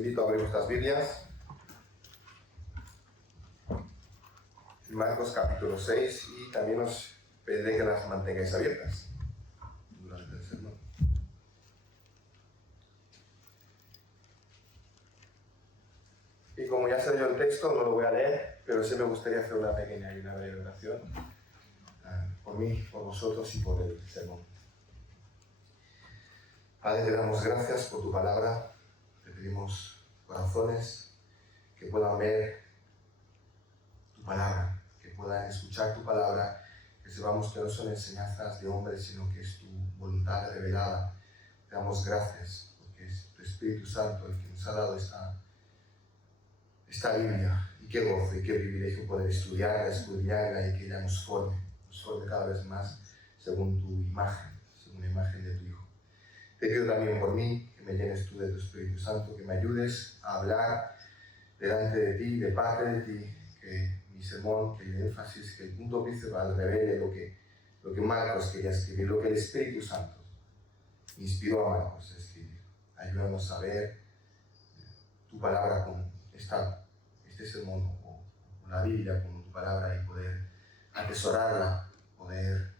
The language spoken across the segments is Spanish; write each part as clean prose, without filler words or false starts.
invito a abrir vuestras Biblias. En Marcos capítulo 6, y también os pediré que las mantengáis abiertas durante el sermón. Y como ya sé yo el texto, no lo voy a leer, pero sí me gustaría hacer una pequeña y una breve oración por mí, por vosotros y por el sermón. Padre, te damos gracias por tu palabra. Te pedimos corazones que puedan ver tu palabra, que puedan escuchar tu palabra, que sepamos que no son enseñanzas de hombres, sino que es tu voluntad revelada. Te damos gracias porque es tu Espíritu Santo el que nos ha dado esta Biblia. Y qué gozo y qué privilegio poder estudiarla, escudriñarla y que ella nos forme cada vez más según tu imagen, según la imagen de tu Hijo. Te pido también por mí, que me llenes tú de tu Espíritu Santo, que me ayudes a hablar delante de ti, de parte de ti, que mi sermón, que el énfasis, que el punto principal revele lo que Marcos quería escribir, lo que el Espíritu Santo inspiró a Marcos a escribir. Ayúdanos a ver tu palabra como este sermón, o la Biblia como tu palabra, y poder atesorarla, poder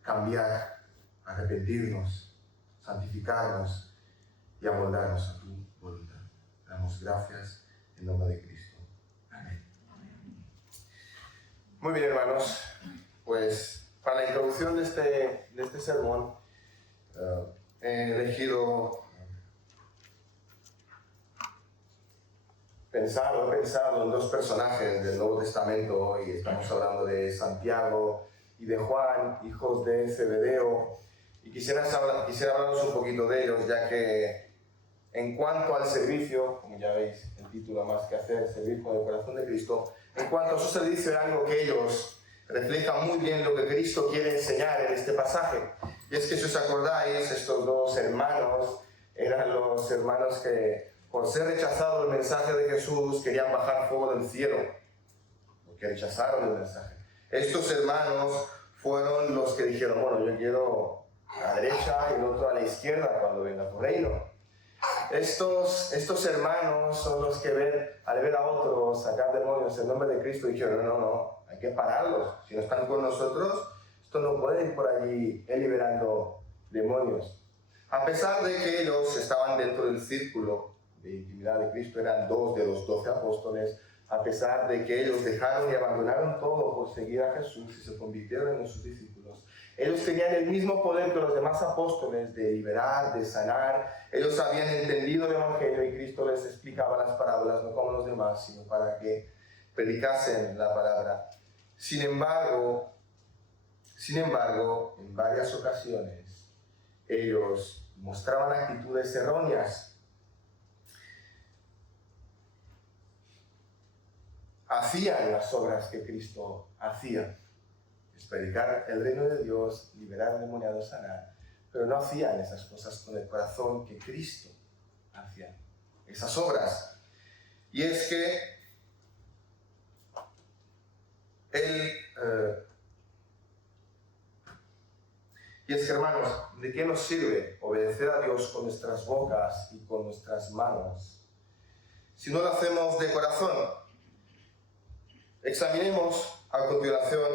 cambiar, arrepentirnos, santificarnos y amoldarnos a tu voluntad. Damos gracias en nombre de Cristo. Amén. Muy bien, hermanos, pues para la introducción de este sermón he elegido he pensado en dos personajes del Nuevo Testamento, y estamos hablando de Santiago y de Juan, hijos de Zebedeo, y quisiera hablaros un poquito de ellos, ya que en cuanto al servicio, como ya veis el título más que hacer, servir con el corazón de Cristo, en cuanto a su servicio era algo que ellos reflejan muy bien lo que Cristo quiere enseñar en este pasaje. Y es que, si os acordáis, estos dos hermanos eran los hermanos que, por ser rechazado el mensaje de Jesús, querían bajar fuego del cielo, porque rechazaron el mensaje. Estos hermanos fueron los que dijeron: bueno, yo quiero a la derecha y el otro a la izquierda cuando venga tu reino. Estos hermanos son los que al ver a otros sacar demonios en nombre de Cristo, dijeron: no, hay que pararlos. Si no están con nosotros, esto no puede ir por allí liberando demonios. A pesar de que ellos estaban dentro del círculo de intimidad de Cristo, eran 2 de los 12 apóstoles, a pesar de que ellos dejaron y abandonaron todo por seguir a Jesús y se convirtieron en sus discípulos, ellos tenían el mismo poder que los demás apóstoles de liberar, de sanar. Ellos habían entendido el Evangelio, y Cristo les explicaba las parábolas, no como los demás, sino para que predicasen la palabra. Sin embargo, en varias ocasiones, ellos mostraban actitudes erróneas. Hacían las obras que Cristo hacía: es predicar el reino de Dios, liberar endemoniados, sanar, pero no hacían esas cosas con el corazón que Cristo hacía, esas obras. Y es que hermanos, ¿de qué nos sirve obedecer a Dios con nuestras bocas y con nuestras manos si no lo hacemos de corazón? Examinemos a continuación,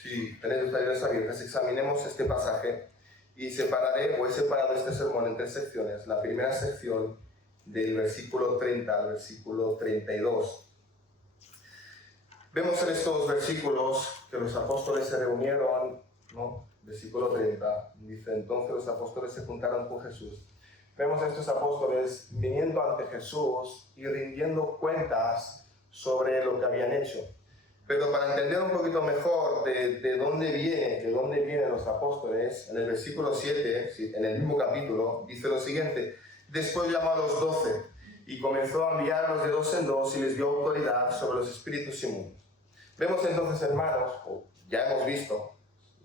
si tenéis las Biblias abiertas, examinemos este pasaje, y he separado este sermón en 3 secciones. La primera sección, del versículo 30 al versículo 32. Vemos en estos versículos que los apóstoles se reunieron, ¿no? Versículo 30, dice: entonces los apóstoles se juntaron con Jesús. Vemos a estos apóstoles viniendo ante Jesús y rindiendo cuentas sobre lo que habían hecho. Pero para entender un poquito mejor de dónde vienen los apóstoles, en el versículo 7, en el mismo capítulo, dice lo siguiente: después llamó a los 12 y comenzó a enviarlos de 2 en 2 y les dio autoridad sobre los espíritus inmundos. Vemos entonces, hermanos, ya hemos visto,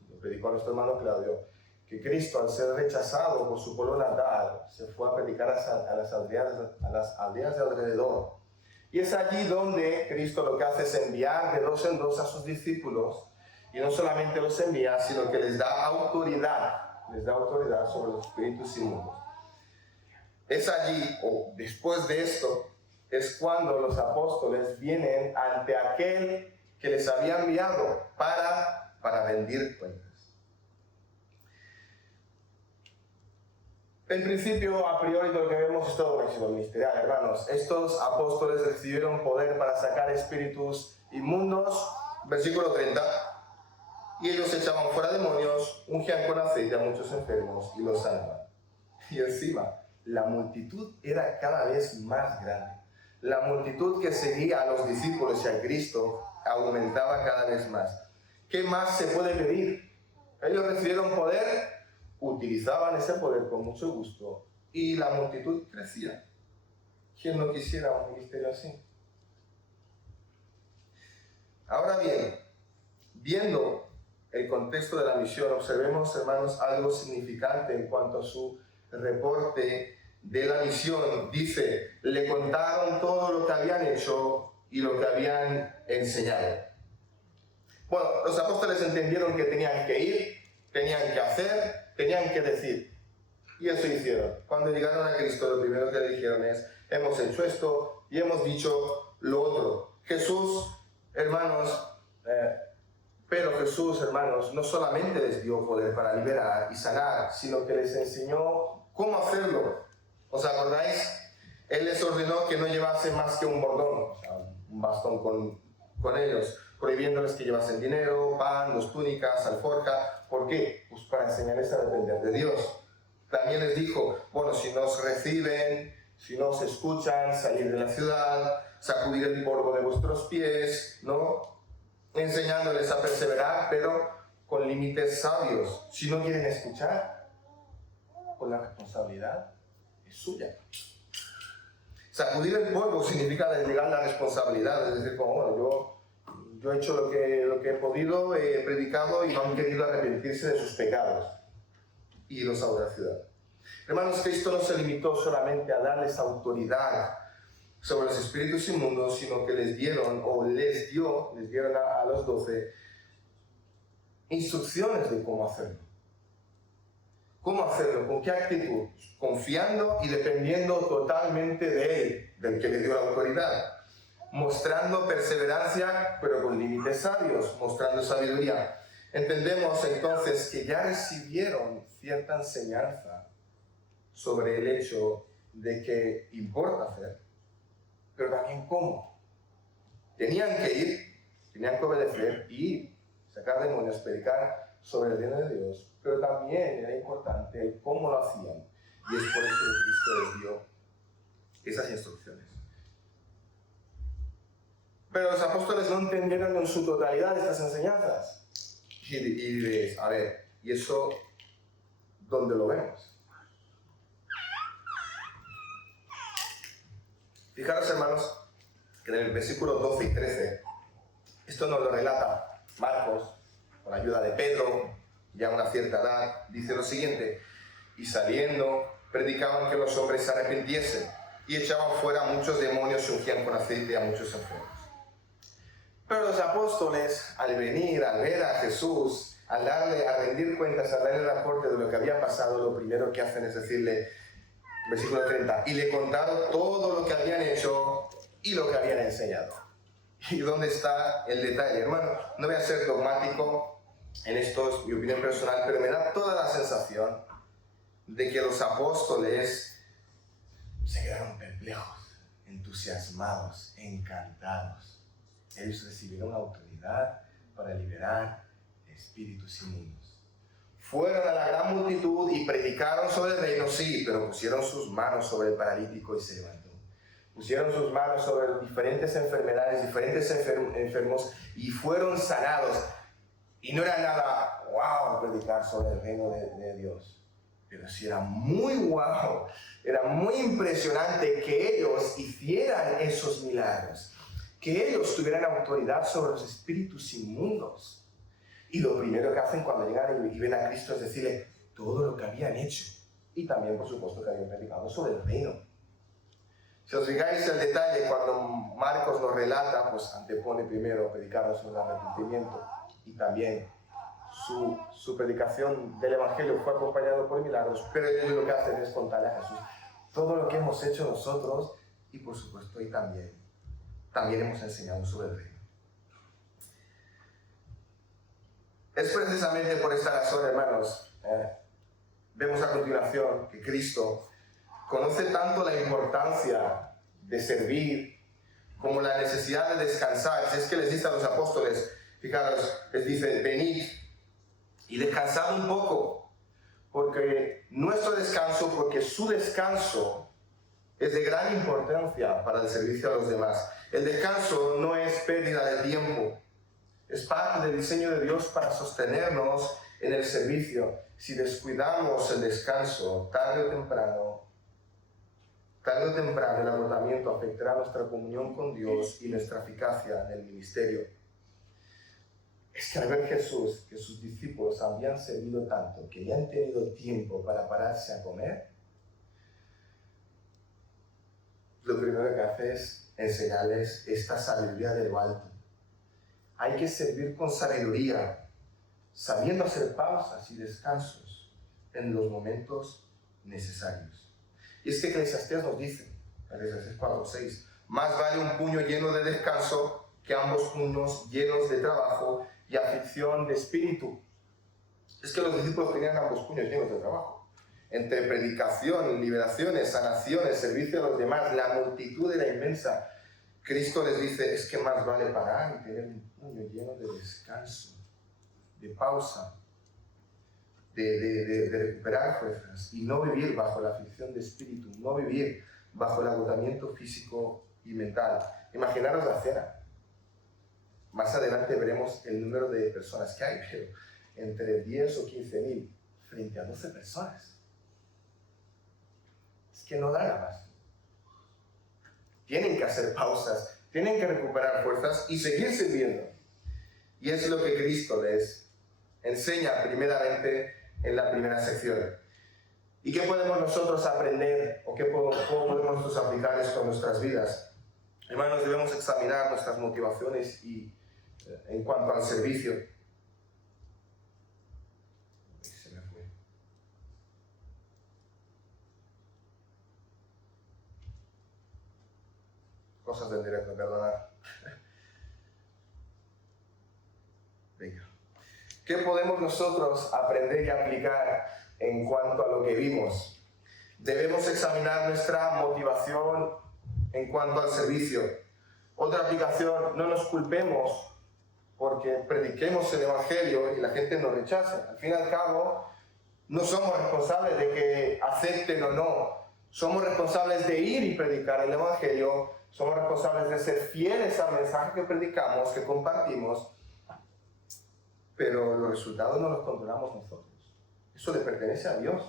lo predicó nuestro hermano Claudio, que Cristo, al ser rechazado por su pueblo natal, se fue a predicar a las aldeas de alrededor. Y es allí donde Cristo lo que hace es enviar de 2 en 2 a sus discípulos, y no solamente los envía, sino que les da autoridad sobre los espíritus inmundos. Es allí, o después de esto, es cuando los apóstoles vienen ante aquel que les había enviado para rendir cuentas. En principio, a priori, lo que vemos es todo un éxito ministerial, hermanos. Estos apóstoles recibieron poder para sacar espíritus inmundos, versículo 30, y ellos echaban fuera demonios, ungían con aceite a muchos enfermos y los sanaban. Y encima, la multitud era cada vez más grande. La multitud que seguía a los discípulos y a Cristo aumentaba cada vez más. ¿Qué más se puede pedir? Ellos recibieron poder, utilizaban ese poder con mucho gusto y la multitud crecía. ¿Quién no quisiera un ministerio así? Ahora bien, viendo el contexto de la misión, observemos, hermanos, algo significante en cuanto a su reporte de la misión. Dice, le contaron todo lo que habían hecho y lo que habían enseñado. Bueno, los apóstoles entendieron que tenían que ir, tenían que hacer, tenían que decir. Y eso hicieron. Cuando llegaron a Cristo, lo primero que le dijeron es, hemos hecho esto y hemos dicho lo otro. Jesús, hermanos, no solamente les dio poder para liberar y sanar, sino que les enseñó cómo hacerlo. ¿Os acordáis? Él les ordenó que no llevasen más que un bordón, o sea, un bastón con ellos, prohibiéndoles que llevasen dinero, pan, dos túnicas, alforja. ¿Por qué? Pues para enseñarles a depender de Dios. También les dijo, bueno, si nos reciben, si nos escuchan, salir de la ciudad, sacudir el polvo de vuestros pies, ¿no? Enseñándoles a perseverar, pero con límites sabios. Si no quieren escuchar, pues la responsabilidad es suya. Sacudir el polvo significa delegar la responsabilidad, es decir, como, bueno, yo he hecho lo que he podido, he predicado y no han querido arrepentirse de sus pecados y los a otra ciudad. Hermanos, Cristo no se limitó solamente a darles autoridad sobre los espíritus inmundos, sino que les dieron a los 12 instrucciones de cómo hacerlo. ¿Cómo hacerlo? ¿Con qué actitud? Confiando y dependiendo totalmente de Él, del que le dio la autoridad. Mostrando perseverancia, pero con límites sabios, mostrando sabiduría. Entendemos entonces que ya recibieron cierta enseñanza sobre el hecho de que importa hacer, pero también cómo. Tenían que ir, tenían que obedecer y sacar demonios, predicar sobre el reino de Dios, pero también era importante el cómo lo hacían. Y es por eso que Cristo les dio esas instrucciones. Pero los apóstoles no entendieron en su totalidad estas enseñanzas. Y dices, a ver, ¿y eso dónde lo vemos? Fijaros, hermanos, que en el versículo 12 y 13, esto nos lo relata Marcos, con la ayuda de Pedro, ya a una cierta edad, dice lo siguiente: y saliendo, predicaban que los hombres se arrepintiesen, y echaban fuera muchos demonios y ungían con aceite a muchos enfermos. Pero los apóstoles, al ver a Jesús, a rendir cuentas, a darle el reporte de lo que había pasado, lo primero que hacen es decirle, versículo 30, y le contaron todo lo que habían hecho y lo que habían enseñado. ¿Y dónde está el detalle, hermano? No voy a ser dogmático en esto, es mi opinión personal, pero me da toda la sensación de que los apóstoles se quedaron perplejos, entusiasmados, encantados. Ellos recibieron autoridad para liberar espíritus inmundos. Fueron a la gran multitud y predicaron sobre el reino, sí, pero pusieron sus manos sobre el paralítico y se levantó. Pusieron sus manos sobre diferentes enfermedades, diferentes enfermos y fueron sanados. Y no era nada wow predicar sobre el reino de Dios, pero sí era muy wow, era muy impresionante que ellos hicieran esos milagros, que ellos tuvieran autoridad sobre los espíritus inmundos. Y lo primero que hacen cuando llegan y ven a Cristo es decirle todo lo que habían hecho. Y también, por supuesto, que habían predicado sobre el reino. Si os fijáis el detalle, cuando Marcos nos relata, pues antepone primero predicar sobre el arrepentimiento. Y también su predicación del Evangelio fue acompañado por milagros. Pero ellos lo que hacen es contarle a Jesús todo lo que hemos hecho nosotros y por supuesto y también hemos enseñado sobre el reino. Es precisamente por esta razón, hermanos, vemos a continuación que Cristo conoce tanto la importancia de servir como la necesidad de descansar. Si es que les dice a los apóstoles, fijaros, les dice, venid y descansad un poco, porque su descanso es de gran importancia para el servicio a los demás. El descanso no es pérdida de tiempo, es parte del diseño de Dios para sostenernos en el servicio. Si descuidamos el descanso, tarde o temprano el agotamiento afectará nuestra comunión con Dios y nuestra eficacia en el ministerio. Es que al ver Jesús, que sus discípulos habían servido tanto, que ya han tenido tiempo para pararse a comer, lo primero que hace es enseñarles esta sabiduría de lo alto. Hay que servir con sabiduría, sabiendo hacer pausas y descansos en los momentos necesarios. Y es que Eclesiastés nos dice, Eclesiastés 4:6, más vale un puño lleno de descanso que ambos puños llenos de trabajo y aflicción de espíritu. Es que los discípulos tenían ambos puños llenos de trabajo. Entre predicación, liberaciones, sanaciones, servicio a los demás, la multitud era inmensa. Cristo les dice, es que más vale parar y tener un puño lleno de descanso, de pausa, de recuperar fuerzas y no vivir bajo la aflicción de espíritu, no vivir bajo el agotamiento físico y mental. Imaginaros la cena. Más adelante veremos el número de personas que hay, pero entre 10 o 15.000 frente a 12 personas. Es que no da nada más. Tienen que hacer pausas, tienen que recuperar fuerzas y seguir sirviendo. Y es lo que Cristo les enseña primeramente en la primera sección. ¿Y qué podemos nosotros aprender o cómo podemos nosotros aplicar esto en nuestras vidas? Hermanos, debemos examinar nuestras motivaciones y en cuanto al servicio. Se me fue. Cosas del directo, perdonad. Venga. ¿Qué podemos nosotros aprender y aplicar en cuanto a lo que vimos? Debemos examinar nuestra motivación en cuanto al servicio. Otra aplicación, no nos culpemos porque prediquemos el Evangelio y la gente nos rechace. Al fin y al cabo, no somos responsables de que acepten o no. Somos responsables de ir y predicar el Evangelio. Somos responsables de ser fieles al mensaje que predicamos, que compartimos. Pero los resultados no los controlamos nosotros. Eso le pertenece a Dios.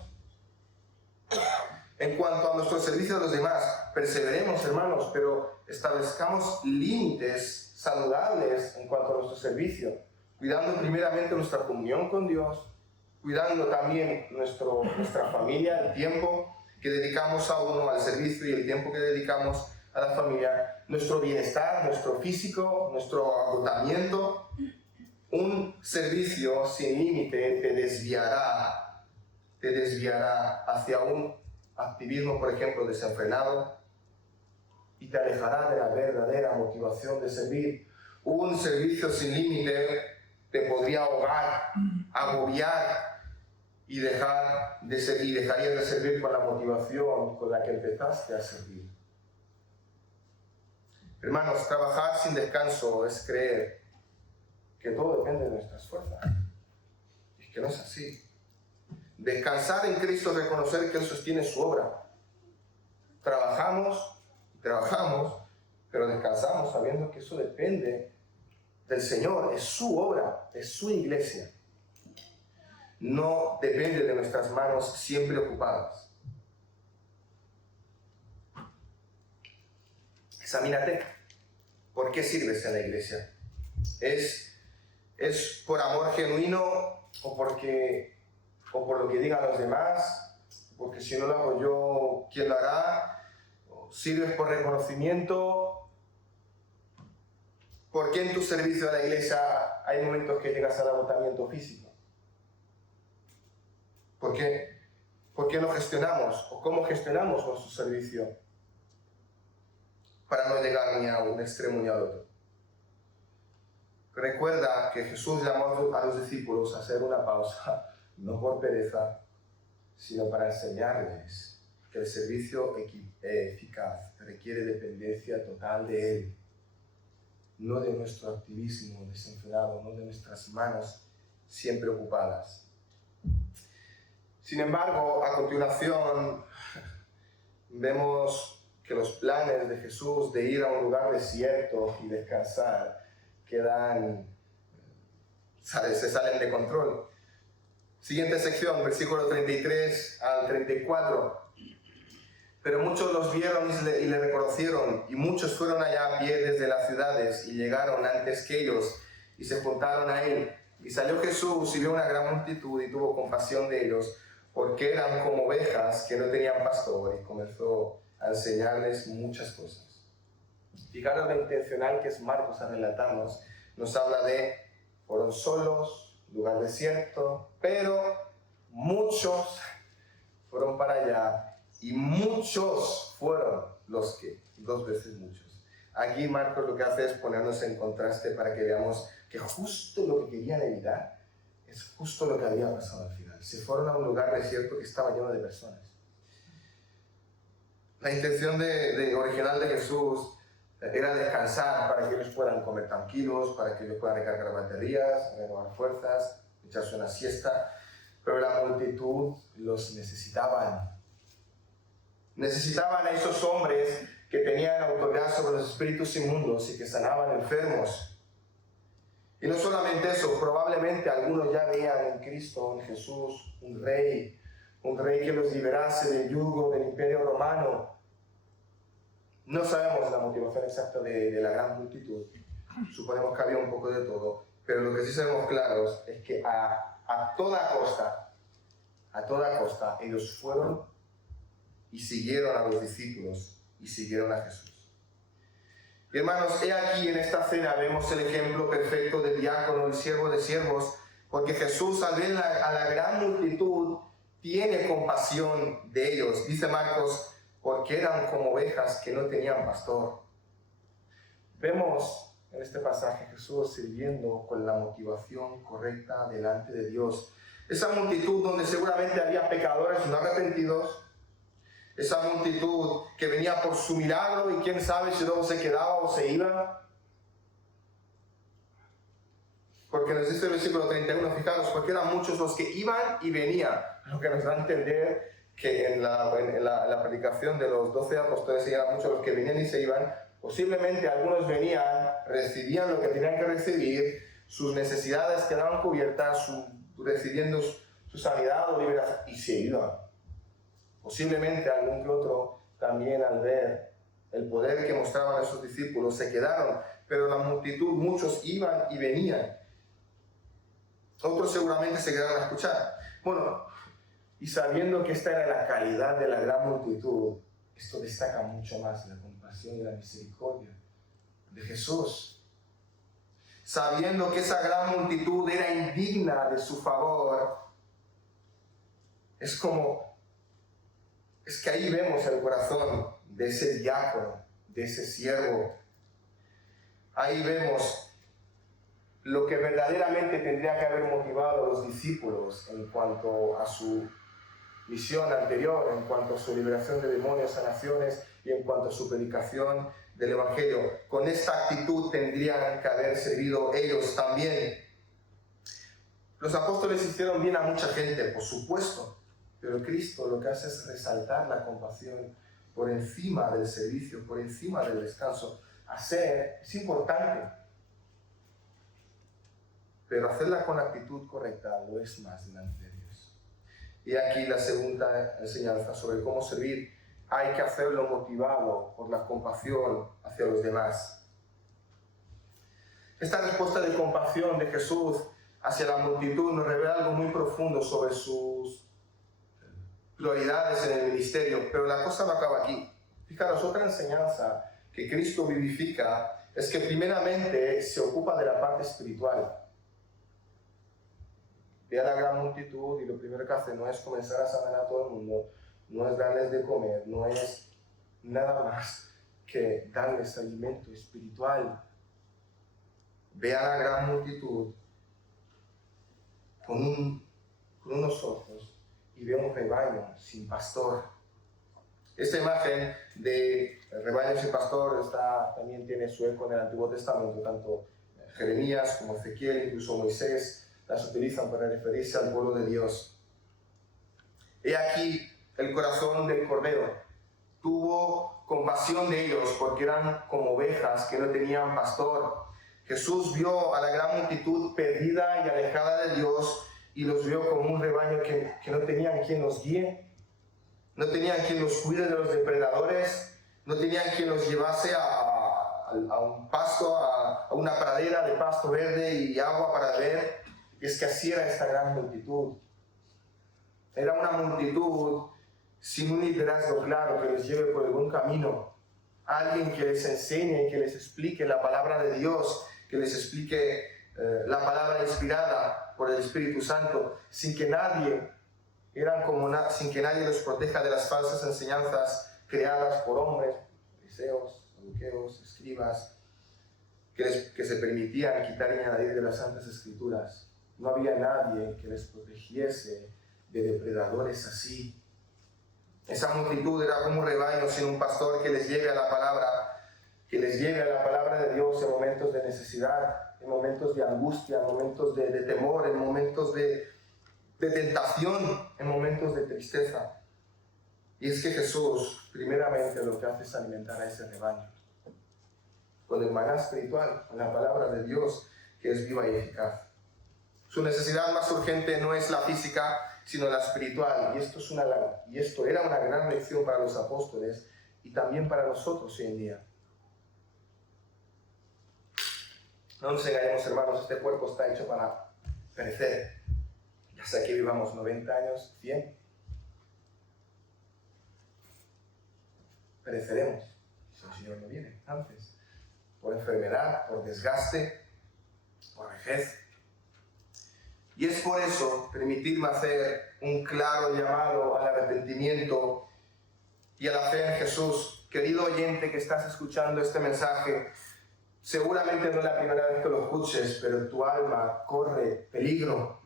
En cuanto a nuestro servicio a los demás, perseveremos, hermanos, pero establezcamos límites saludables en cuanto a nuestro servicio, cuidando primeramente nuestra comunión con Dios, cuidando también nuestra familia, el tiempo que dedicamos a uno al servicio y el tiempo que dedicamos a la familia, nuestro bienestar, nuestro físico, nuestro agotamiento. Un servicio sin límite te desviará hacia un activismo, por ejemplo, desenfrenado y te alejará de la verdadera motivación de servir. Un servicio sin límite te podría ahogar, agobiar y dejarías de servir con la motivación con la que empezaste a servir. Hermanos, trabajar sin descanso es creer que todo depende de nuestras fuerzas. Es que no es así. Descansar en Cristo es reconocer que Él sostiene su obra. Trabajamos, pero descansamos sabiendo que eso depende del Señor, es su obra, es su iglesia. No depende de nuestras manos siempre ocupadas. Examínate. ¿Por qué sirves en la iglesia? ¿Es por amor genuino o por lo que digan los demás? Porque si no lo hago yo, ¿quién lo hará? ¿Sirves por reconocimiento? ¿Por qué en tu servicio a la iglesia hay momentos que llegas al agotamiento físico? ¿Por qué? ¿Por qué no gestionamos o cómo gestionamos nuestro servicio para no llegar ni a un extremo ni al otro? Recuerda que Jesús llamó a los discípulos a hacer una pausa, no por pereza, sino para enseñarles que el servicio eficaz requiere dependencia total de Él, no de nuestro activismo desenfrenado, no de nuestras manos siempre ocupadas. Sin embargo, a continuación vemos que los planes de Jesús de ir a un lugar desierto y descansar se salen de control. Siguiente sección, versículo 33 al 34. Pero muchos los vieron y le reconocieron, y muchos fueron allá a pie desde las ciudades y llegaron antes que ellos y se juntaron a él. Y salió Jesús y vio una gran multitud y tuvo compasión de ellos, porque eran como ovejas que no tenían pastor, y comenzó a enseñarles muchas cosas. Fijaros lo intencional que es Marcos a relatarnos. Nos habla de fueron solos, lugar desierto, pero muchos fueron para allá y muchos fueron los que, 2 veces muchos. Aquí Marcos lo que hace es ponernos en contraste para que veamos que justo lo que querían evitar es justo lo que había pasado al final. Se fueron a un lugar desierto que estaba lleno de personas. La intención original de Jesús era descansar para que ellos puedan comer tranquilos, para que ellos puedan recargar baterías, renovar fuerzas, echarse una siesta, pero la multitud los necesitaban. Necesitaban a esos hombres que tenían autoridad sobre los espíritus inmundos y que sanaban enfermos. Y no solamente eso, probablemente algunos ya veían en Cristo, en Jesús, un rey que los liberase del yugo del imperio romano. No sabemos la motivación exacta de la gran multitud, suponemos que había un poco de todo, pero lo que sí sabemos claros es que a toda costa, ellos fueron y siguieron a los discípulos y siguieron a Jesús. Y hermanos, he aquí en esta cena vemos el ejemplo perfecto del diácono, el siervo de siervos, porque Jesús al ver a la gran multitud tiene compasión de ellos. Dice Marcos, porque eran como ovejas que no tenían pastor. Vemos en este pasaje a Jesús sirviendo con la motivación correcta delante de Dios. Esa multitud donde seguramente había pecadores no arrepentidos, esa multitud que venía por su milagro y quién sabe si luego se quedaba o se iba. Porque nos dice el versículo 31, fijaros, porque eran muchos los que iban y venían, lo que nos da a entender que en la predicación de los 12 apóstoles eran muchos los que venían y se iban. Posiblemente algunos venían, recibían lo que tenían que recibir, sus necesidades quedaban cubiertas, recibiendo su sanidad o liberación, y se iban. Posiblemente algún que otro también al ver el poder que mostraban esos discípulos se quedaron, pero la multitud, muchos iban y venían. Otros seguramente se quedaron a escuchar. Bueno, y sabiendo que esta era la calidad de la gran multitud, esto destaca mucho más la compasión y la misericordia de Jesús. Sabiendo que esa gran multitud era indigna de su favor, es que ahí vemos el corazón de ese diácono, de ese siervo. Ahí vemos lo que verdaderamente tendría que haber motivado a los discípulos en cuanto a su misión anterior, en cuanto a su liberación de demonios, sanaciones y en cuanto a su predicación del Evangelio. Con esta actitud tendrían que haber servido ellos también. Los apóstoles hicieron bien a mucha gente, por supuesto, pero Cristo lo que hace es resaltar la compasión por encima del servicio, por encima del descanso. Hacer es importante, pero hacerla con la actitud correcta lo es más delante de Dios. Y aquí la segunda enseñanza sobre cómo servir. Hay que hacerlo motivado por la compasión hacia los demás. Esta respuesta de compasión de Jesús hacia la multitud nos revela algo muy profundo sobre sus prioridades en el ministerio, pero la cosa no acaba aquí. Fijaros, otra enseñanza que Cristo vivifica es que primeramente se ocupa de la parte espiritual. ve a la gran multitud y lo primero que hace no es comenzar a sanar a todo el mundo, no es darles de comer, no es nada más que darles alimento espiritual. Ve a la gran multitud con unos ojos y ve un rebaño sin pastor. Esta imagen de rebaño sin pastor también tiene su eco en el Antiguo Testamento, tanto Jeremías como Ezequiel, incluso Moisés, las utilizan para referirse al pueblo de Dios. He aquí el corazón del Cordero. Tuvo compasión de ellos porque eran como ovejas que no tenían pastor. Jesús vio a la gran multitud perdida y alejada de Dios y los vio como un rebaño que no tenían quien los guíe, no tenían quien los cuide de los depredadores, no tenían quien los llevase a un pasto, a una pradera de pasto verde y agua para beber. Y es que así era esta gran multitud. Era una multitud sin un liderazgo claro que les lleve por el buen camino. Alguien que les enseñe y que les explique la palabra de Dios, que les explique la palabra inspirada por el Espíritu Santo, sin que nadie los proteja de las falsas enseñanzas creadas por hombres, fariseos, saduceos, escribas, que se permitían quitar y añadir de las Santas Escrituras. No había nadie que les protegiese de depredadores así. Esa multitud era como un rebaño sin un pastor que les lleve a la palabra de Dios en momentos de necesidad, en momentos de angustia, en momentos de temor, en momentos de tentación, en momentos de tristeza. Y es que Jesús, primeramente, lo que hace es alimentar a ese rebaño con el maná espiritual, con la palabra de Dios, que es viva y eficaz. Su necesidad más urgente no es la física, sino la espiritual. Y esto era una gran lección para los apóstoles y también para nosotros hoy en día. No nos engañemos, hermanos, este cuerpo está hecho para perecer. Ya sea que vivamos 90 años, 100. Pereceremos, si el Señor no viene antes. Por enfermedad, por desgaste, por vejez. Y es por eso, permitirme hacer un claro llamado al arrepentimiento y a la fe en Jesús. Querido oyente que estás escuchando este mensaje, seguramente no es la primera vez que lo escuches, pero tu alma corre peligro.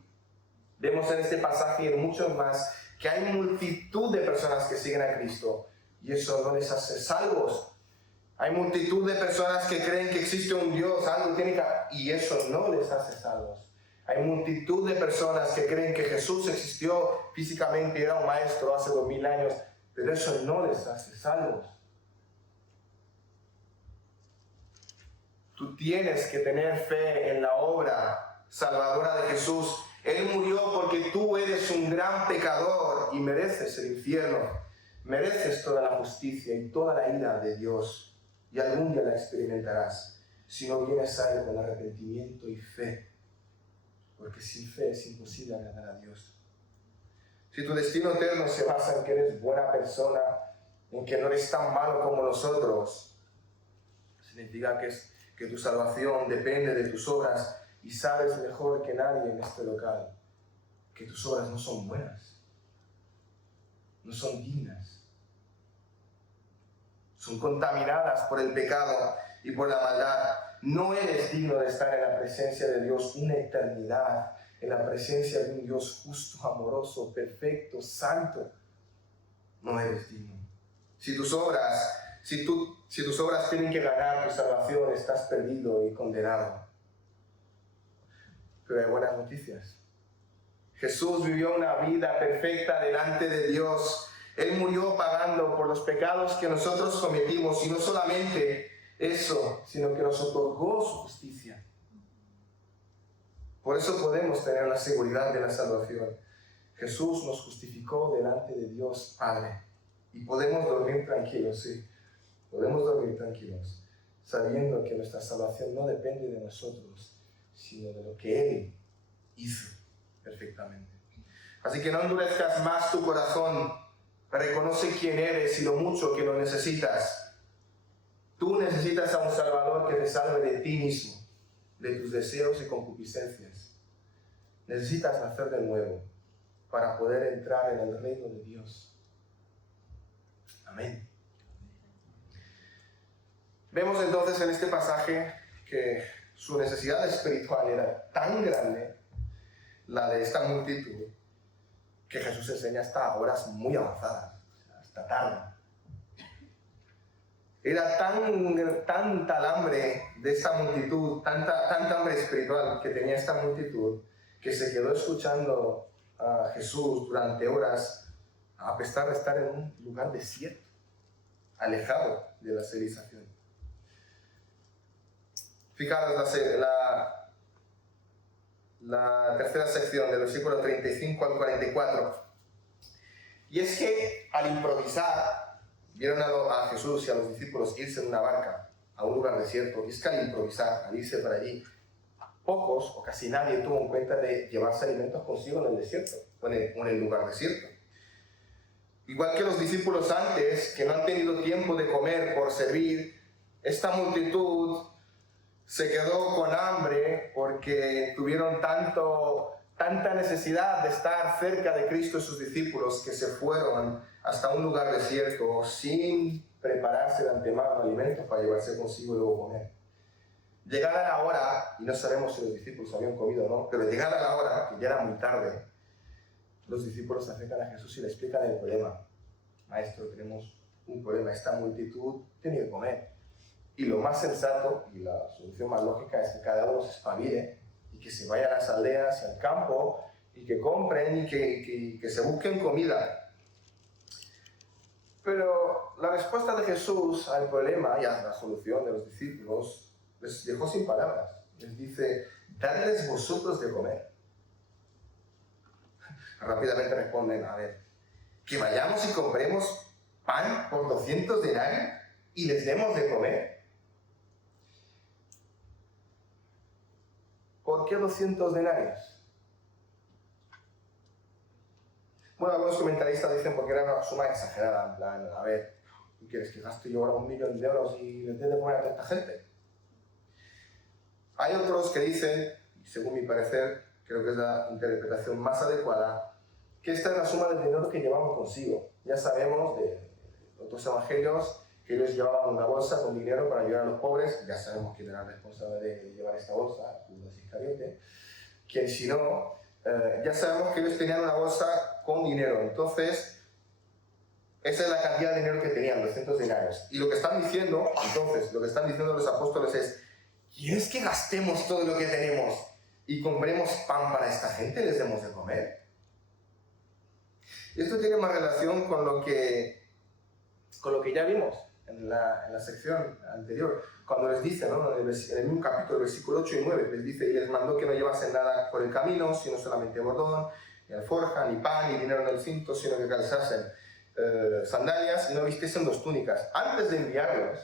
Vemos en este pasaje y en muchos más que hay multitud de personas que siguen a Cristo y eso no les hace salvos. Hay multitud de personas que creen que existe un Dios, algo tiene que... y eso no les hace salvos. Hay multitud de personas que creen que Jesús existió físicamente y era un maestro hace 2000 años, pero eso no les hace salvos. Tú tienes que tener fe en la obra salvadora de Jesús. Él murió porque tú eres un gran pecador y mereces el infierno. Mereces toda la justicia y toda la ira de Dios. Y algún día la experimentarás si no vienes a Él con arrepentimiento y fe. Porque sin fe es imposible agradar a Dios. Si tu destino eterno se basa en que eres buena persona, en que no eres tan malo como los otros, significa que tu salvación depende de tus obras y sabes mejor que nadie en este local que tus obras no son buenas, no son dignas, son contaminadas por el pecado y por la maldad. No eres digno de estar en la presencia de Dios una eternidad, en la presencia de un Dios justo, amoroso, perfecto, santo. No eres digno. Si tus obras tienen que ganar tu salvación, estás perdido y condenado. Pero hay buenas noticias. Jesús vivió una vida perfecta delante de Dios. Él murió pagando por los pecados que nosotros cometimos y no solamente eso, sino que nos otorgó su justicia. Por eso podemos tener la seguridad de la salvación. Jesús nos justificó delante de Dios Padre y podemos dormir tranquilos, sí. Podemos dormir tranquilos, sabiendo que nuestra salvación no depende de nosotros, sino de lo que Él hizo perfectamente. Así que no endurezcas más tu corazón, reconoce quién eres y lo mucho que lo necesitas. Tú necesitas a un Salvador que te salve de ti mismo, de tus deseos y concupiscencias. Necesitas nacer de nuevo para poder entrar en el reino de Dios. Amén. Vemos entonces en este pasaje que su necesidad espiritual era tan grande, la de esta multitud, que Jesús enseña hasta horas muy avanzadas, hasta tarde. Era tanta el hambre de esta multitud, tanta hambre espiritual que tenía esta multitud, que se quedó escuchando a Jesús durante horas, a pesar de estar en un lugar desierto, alejado de la civilización. Fijaros la tercera sección, del versículo 35 al 44. Y es que al improvisar, vieron a Jesús y a los discípulos irse en una barca a un lugar desierto, y es que al improvisar, al irse para allí, pocos o casi nadie tuvo en cuenta de llevarse alimentos consigo en el desierto, o en el lugar desierto. Igual que los discípulos antes, que no han tenido tiempo de comer por servir, esta multitud se quedó con hambre porque tuvieron tanta necesidad de estar cerca de Cristo y sus discípulos, que se fueron hasta un lugar desierto sin prepararse de antemano alimentos para llevarse consigo y luego comer. Llegada la hora, y no sabemos si los discípulos habían comido o no, pero llegada la hora, que ya era muy tarde, los discípulos se acercan a Jesús y le explican el problema. Maestro, tenemos un problema, esta multitud tiene que comer. Y lo más sensato y la solución más lógica es que cada uno se espabile y que se vaya a las aldeas, al campo, y que compren y que se busquen comida. Pero la respuesta de Jesús al problema y a la solución de los discípulos les dejó sin palabras. Les dice, dadles vosotros de comer. Rápidamente responden, a ver, que vayamos y compremos pan por 200 denarios y les demos de comer. ¿Por qué 200 denarios? Bueno, algunos comentaristas dicen porque era una suma exagerada, en plan, a ver, ¿tú quieres que gaste yo ahora 1.000.000 de euros y les dé de comer a toda esta gente? Hay otros que dicen, y según mi parecer, creo que es la interpretación más adecuada, que esta es la suma del dinero que llevamos consigo. Ya sabemos de otros evangelios que ellos llevaban una bolsa con dinero para ayudar a los pobres. Ya sabemos quién era el responsable de llevar esta bolsa, Judas Iscariote. Quien si no, ya sabemos que ellos tenían una bolsa con dinero. Entonces, esa es la cantidad de dinero que tenían, 200 denarios. Y lo que están diciendo, entonces, lo que están diciendo los apóstoles es, ¿quieres que gastemos todo lo que tenemos y compremos pan para esta gente y les demos de comer? Y esto tiene más relación con lo que ya vimos en la sección anterior, cuando les dice, ¿no? en el mismo capítulo, versículo 8 y 9, les dice, y les mandó que no llevasen nada por el camino, sino solamente bordón, ni alforja, ni pan, ni dinero en el cinto, sino que calzasen sandalias y no vistiesen 2 túnicas. Antes de enviarlos,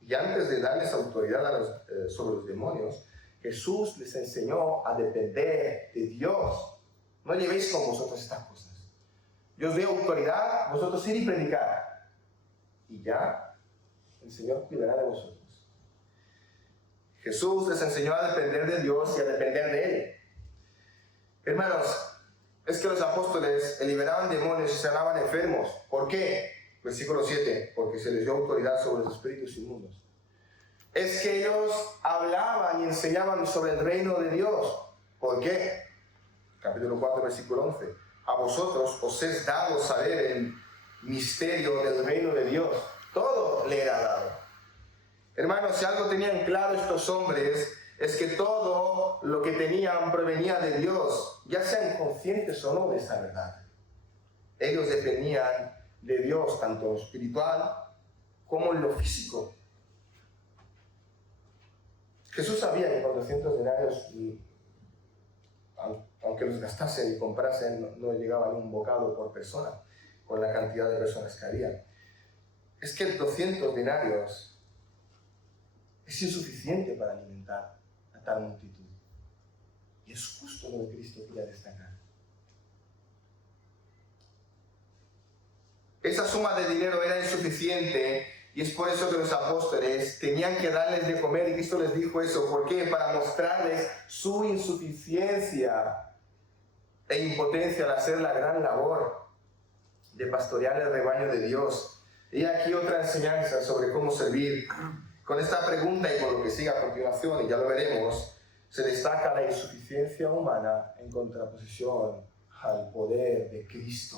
y antes de darles autoridad sobre los demonios, Jesús les enseñó a depender de Dios. No llevéis con vosotros estas cosas. Yo os doy autoridad, vosotros ir y predicar. Y ya, el Señor cuidará de vosotros. Jesús les enseñó a depender de Dios y a depender de Él. Hermanos, es que los apóstoles liberaban demonios y sanaban enfermos. ¿Por qué? Versículo 7, porque se les dio autoridad sobre los espíritus inmundos. Es que ellos hablaban y enseñaban sobre el reino de Dios. ¿Por qué? Capítulo 4, versículo 11. A vosotros os es dado saber el misterio del reino de Dios. Todo le era dado. Hermanos, si algo tenían claro estos hombres, es que todo lo que tenían provenía de Dios, ya sean conscientes o no de esa verdad. Ellos dependían de Dios, tanto en lo espiritual como en lo físico. Jesús sabía que con 200 denarios, aunque los gastasen y comprasen, no llegaba ni un bocado por persona, con la cantidad de personas que había. Es que 200 denarios es insuficiente para alimentar a tal multitud. Y es justo lo que Cristo quería destacar. Esa suma de dinero era insuficiente y es por eso que los apóstoles tenían que darles de comer, y Cristo les dijo eso. ¿Por qué? Para mostrarles su insuficiencia. e impotencia al hacer la gran labor de pastorear el rebaño de Dios. Y aquí otra enseñanza sobre cómo servir. Con esta pregunta y con lo que sigue a continuación, y ya lo veremos, se destaca la insuficiencia humana en contraposición al poder de Cristo.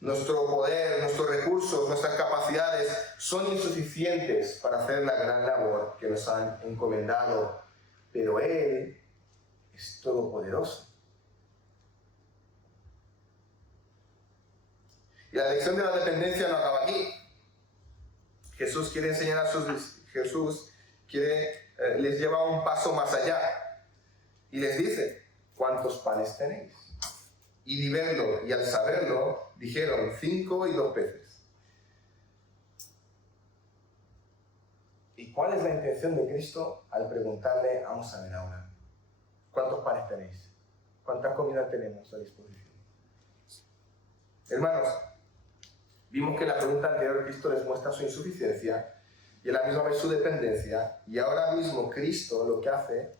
Nuestro poder, nuestros recursos, nuestras capacidades son insuficientes para hacer la gran labor que nos han encomendado, pero Él es todopoderoso. Y la lección de la dependencia no acaba aquí. Jesús quiere enseñar a les lleva un paso más allá y les dice: ¿cuántos panes tenéis? Y de verlo y al saberlo dijeron: 5 y 2 peces. ¿Y cuál es la intención de Cristo al preguntarle? Vamos a ver ahora, ¿cuántos panes tenéis? ¿Cuánta comida tenemos a disposición? Hermanos, vimos que en la pregunta anterior Cristo les muestra su insuficiencia y a la misma vez su dependencia, y ahora mismo Cristo lo que hace,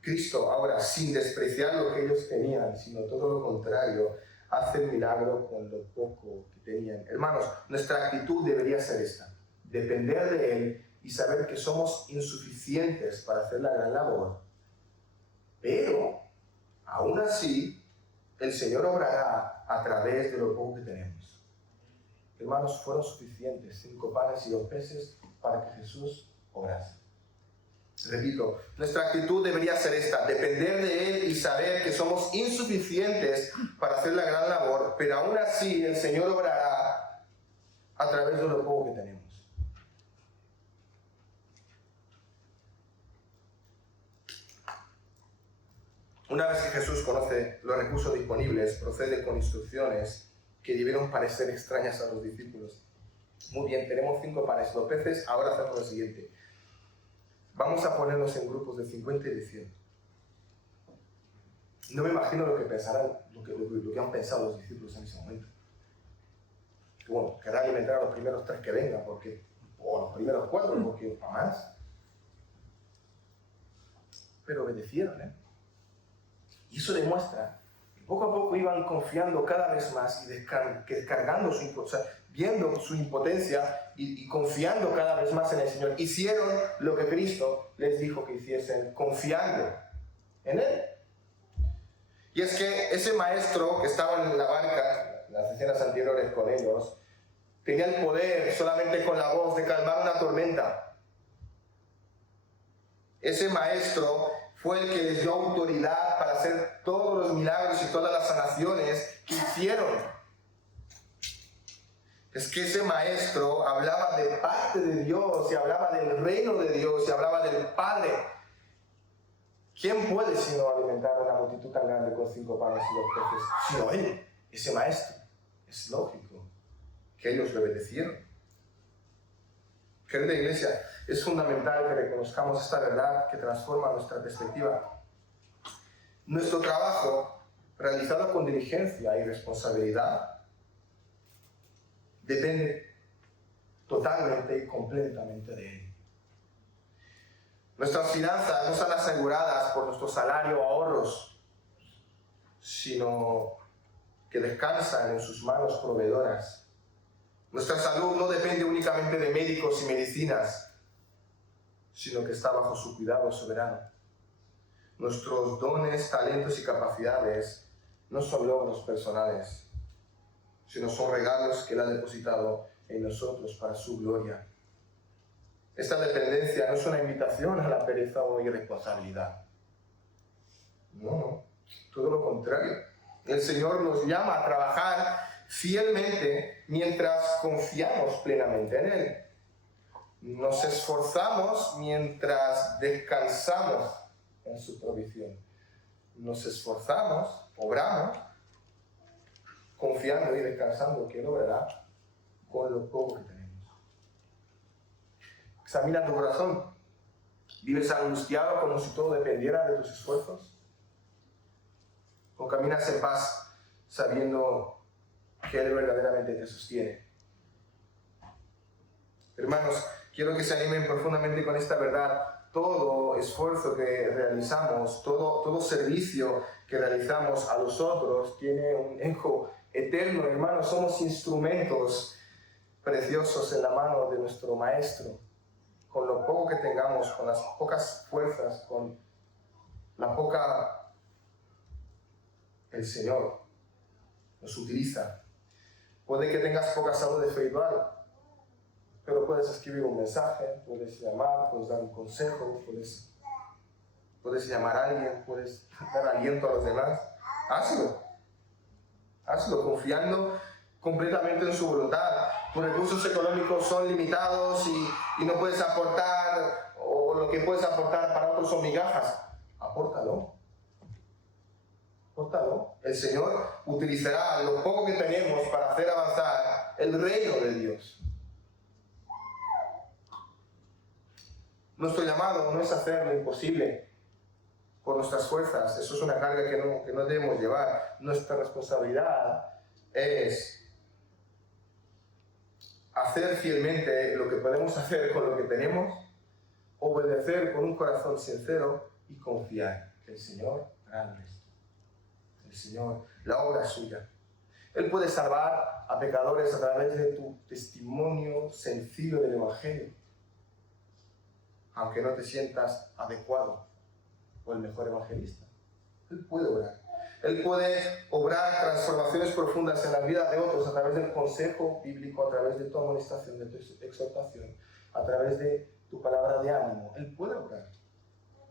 Cristo ahora, sin despreciar lo que ellos tenían, sino todo lo contrario, hace el milagro con lo poco que tenían. Hermanos, nuestra actitud debería ser esta: depender de Él y saber que somos insuficientes para hacer la gran labor, pero aún así el Señor obrará a través de lo poco que tenemos. Hermanos, fueron suficientes 5 panes y 2 peces para que Jesús obrase. Repito, nuestra actitud debería ser esta: depender de Él y saber que somos insuficientes para hacer la gran labor, pero aún así el Señor obrará a través de lo poco que tenemos. Una vez que Jesús conoce los recursos disponibles, procede con instrucciones que debieron parecer extrañas a los discípulos. Muy bien, tenemos 5 panes y 2 peces, ahora hacemos lo siguiente. Vamos a ponernos en grupos de 50 y de 100. No me imagino lo que pensarán, lo que han pensado los discípulos en ese momento. Que bueno, querrán alimentar a los primeros 3 que vengan, o los primeros 4, porque para más. Pero obedecieron, Y eso demuestra que poco a poco iban confiando cada vez más y descargando viendo su impotencia y confiando cada vez más en el Señor. Hicieron lo que Cristo les dijo que hiciesen, confiando en Él. Y es que ese maestro que estaba en la barca, en las escenas anteriores con ellos, tenía el poder solamente con la voz de calmar una tormenta. Ese maestro fue el que les dio autoridad para hacer todos los milagros y todas las sanaciones que hicieron. Es que ese maestro hablaba de parte de Dios, y hablaba del reino de Dios, y hablaba del Padre. ¿Quién puede sino alimentar a una multitud tan grande con 5 panes y 2 peces? Sino Él, ese maestro. Es lógico que ellos le obedecieron. Querida Iglesia, es fundamental que reconozcamos esta verdad que transforma nuestra perspectiva. Nuestro trabajo, realizado con diligencia y responsabilidad, depende totalmente y completamente de Él. Nuestras finanzas no están aseguradas por nuestro salario o ahorros, sino que descansan en sus manos proveedoras. Nuestra salud no depende únicamente de médicos y medicinas, sino que está bajo su cuidado soberano. Nuestros dones, talentos y capacidades no son logros personales, sino son regalos que Él ha depositado en nosotros para su gloria. Esta dependencia no es una invitación a la pereza o irresponsabilidad. No, todo lo contrario. El Señor nos llama a trabajar fielmente mientras confiamos plenamente en Él. Nos esforzamos mientras descansamos en su provisión. Nos esforzamos, obramos, confiando y descansando que Él obrará con lo poco que tenemos. Examina tu corazón. ¿Vives angustiado como si todo dependiera de tus esfuerzos? ¿O caminas en paz sabiendo que Él verdaderamente te sostiene? Hermanos, quiero que se animen profundamente con esta verdad todo esfuerzo que realizamos, todo servicio que realizamos a los otros tiene un eco eterno, hermanos. Somos instrumentos preciosos en la mano de nuestro Maestro. Con lo poco que tengamos, con las pocas fuerzas, con la poca, el Señor nos utiliza. Puede que tengas poca salud espiritual, pero puedes escribir un mensaje, puedes llamar, puedes dar un consejo, puedes llamar a alguien, puedes dar aliento a los demás. Hazlo confiando completamente en su voluntad. Tus recursos económicos son limitados y no puedes aportar, o lo que puedes aportar para otros son migajas. Apórtalo. El Señor utilizará lo poco que tenemos para hacer avanzar el reino de Dios. Nuestro llamado no es hacer lo imposible por nuestras fuerzas. Eso es una carga que no debemos llevar. Nuestra responsabilidad es hacer fielmente lo que podemos hacer con lo que tenemos, obedecer con un corazón sincero y confiar que el Señor hará esto. El Señor, la obra es suya. Él puede salvar a pecadores a través de tu testimonio sencillo del Evangelio, aunque no te sientas adecuado o el mejor evangelista. Él puede obrar. Él puede obrar transformaciones profundas en la vida de otros a través del consejo bíblico, a través de tu amonestación, de tu exhortación, a través de tu palabra de ánimo. Él puede obrar,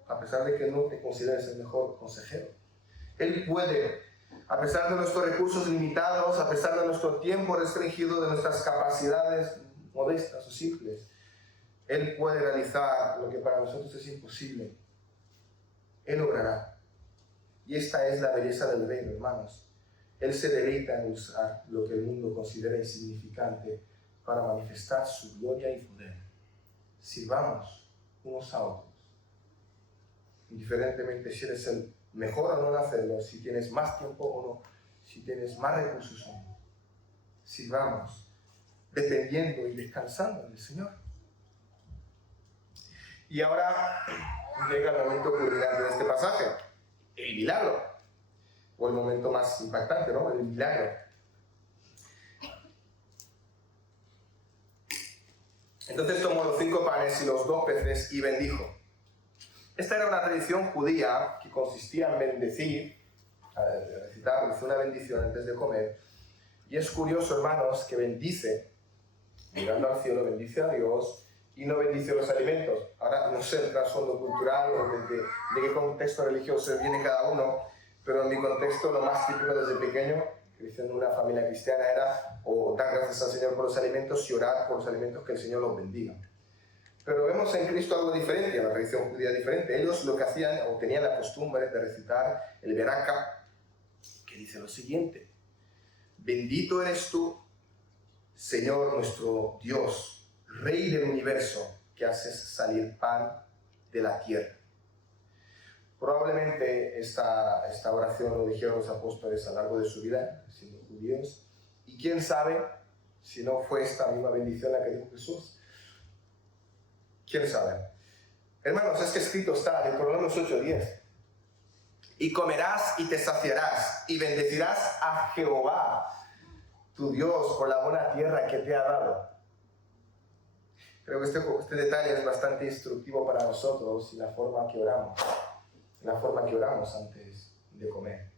a pesar de que no te consideres el mejor consejero. Él puede, a pesar de nuestros recursos limitados, a pesar de nuestro tiempo restringido, de nuestras capacidades modestas o simples, Él puede realizar lo que para nosotros es imposible. Él obrará. Y esta es la belleza del reino, hermanos. Él se deleita en usar lo que el mundo considera insignificante para manifestar su gloria y poder. Sirvamos unos a otros, indiferentemente si eres el mejor o no en hacerlo, si tienes más tiempo o no, si tienes más recursos o no. Sirvamos dependiendo y descansando en el Señor. Y ahora llega el momento culminante de este pasaje, el milagro, o el momento más impactante, ¿no? El milagro. Entonces tomó los 5 panes y los 2 peces y bendijo. Esta era una tradición judía que consistía en bendecir, recitar una bendición antes de comer. Y es curioso, hermanos, que bendice, mirando al cielo, bendice a Dios y no bendice los alimentos. Ahora no sé el trasfondo cultural o de qué contexto religioso viene cada uno, pero en mi contexto lo más típico desde pequeño, creciendo en una familia cristiana, era o dar gracias al Señor por los alimentos y orar por los alimentos, que el Señor los bendiga. Pero vemos en Cristo algo diferente, una tradición judía diferente. Ellos lo que hacían, o tenían la costumbre de recitar el Beraka, que dice lo siguiente: bendito eres tú, Señor nuestro Dios, Rey del universo, que haces salir pan de la tierra. Probablemente esta oración lo dijeron los apóstoles a lo largo de su vida, siendo judíos, y quién sabe si no fue esta misma bendición la que dijo Jesús. ¿Quién sabe? Hermanos, es que escrito está, Deuteronomio 8:10. Y comerás y te saciarás, y bendecirás a Jehová, tu Dios, por la buena tierra que te ha dado. Creo que este detalle es bastante instructivo para nosotros y la forma que oramos antes de comer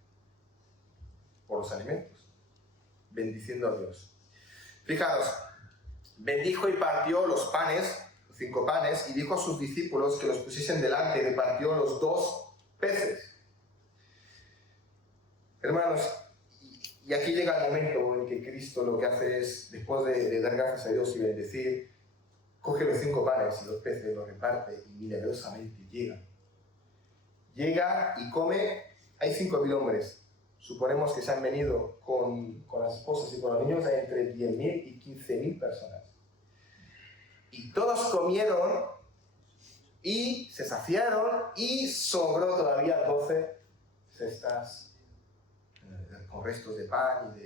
por los alimentos, bendiciendo a Dios. Fijaros, bendijo y partió los panes, 5 panes, y dijo a sus discípulos que los pusiesen delante, y repartió los 2 peces. Hermanos, y aquí llega el momento en que Cristo lo que hace es, después de dar gracias a Dios y bendecir, coge los 5 panes y los peces, los reparte y milagrosamente llega y come. Hay 5.000 hombres. Suponemos que se han venido con las esposas y con los niños, hay entre 10.000 y 15.000 personas. Y todos comieron y se saciaron y sobró todavía 12 cestas con restos de pan y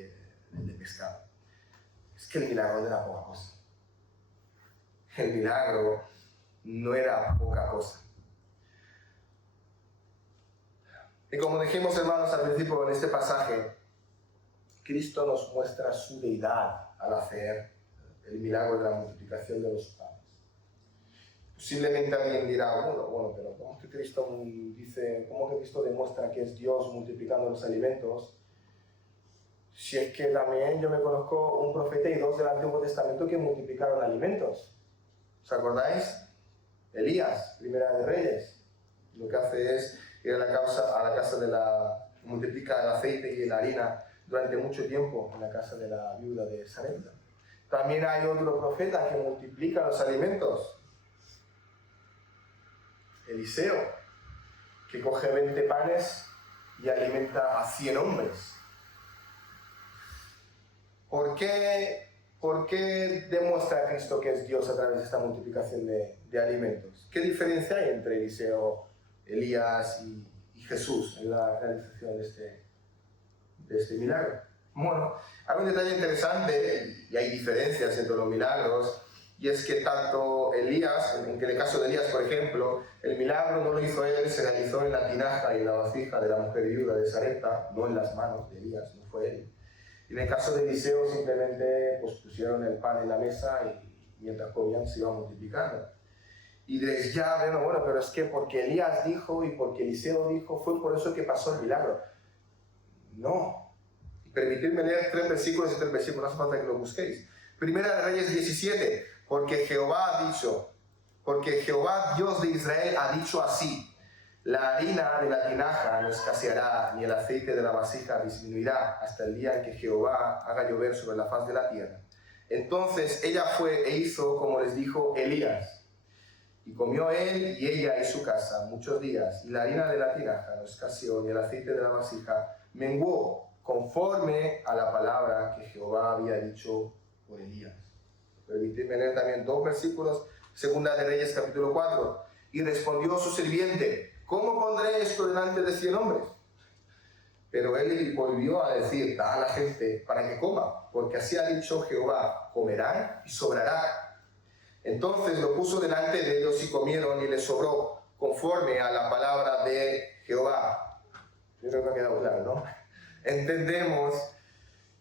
de pescado. Es que el milagro no era poca cosa. El milagro no era poca cosa. Y como dijimos, hermanos, al principio en este pasaje, Cristo nos muestra su deidad al hacer el milagro de la multiplicación de los panes. Posiblemente alguien dirá, bueno, pero ¿cómo que Cristo demuestra que es Dios multiplicando los alimentos? Si es que también yo me conozco un profeta y dos del Antiguo Testamento que multiplicaron alimentos. ¿Os acordáis? Elías, Primera de Reyes. Lo que hace es ir a la casa de multiplica el aceite y la harina durante mucho tiempo en la casa de la viuda de Sarepta. También hay otro profeta que multiplica los alimentos. Eliseo, que coge 20 panes y alimenta a 100 hombres. ¿Por qué demuestra Cristo que es Dios a través de esta multiplicación de alimentos? ¿Qué diferencia hay entre Eliseo, Elías y Jesús en la realización de este milagro? Bueno, hay un detalle interesante, y hay diferencias entre los milagros, y es que tanto Elías, en el caso de Elías, por ejemplo, el milagro no lo hizo él, se realizó en la tinaja y en la vasija de la mujer viuda de Sarepta, no en las manos de Elías, no fue él. Y en el caso de Eliseo simplemente pusieron el pan en la mesa y mientras comían se iba multiplicando. Y diréis, bueno, pero es que porque Elías dijo y porque Eliseo dijo, fue por eso que pasó el milagro. No. Permitidme leer 3 versículos y 3 versículos, no hace falta que lo busquéis. Primera de Reyes 17, porque Jehová Dios de Israel ha dicho así: la harina de la tinaja no escaseará, ni el aceite de la vasija disminuirá, hasta el día en que Jehová haga llover sobre la faz de la tierra. Entonces ella fue e hizo como les dijo Elías. Y comió él y ella y su casa muchos días, y la harina de la tinaja no escaseó, ni el aceite de la vasija menguó, conforme a la palabra que Jehová había dicho por Elías. Permitidme leer también 2 versículos, Segunda de Reyes capítulo 4. Y respondió su sirviente: ¿cómo pondré esto delante de 100 hombres? Pero él volvió a decir: da a la gente para que coma, porque así ha dicho Jehová: comerán y sobrará. Entonces lo puso delante de ellos y comieron y les sobró, conforme a la palabra de Jehová. Yo creo que ha quedado claro, ¿no? Entendemos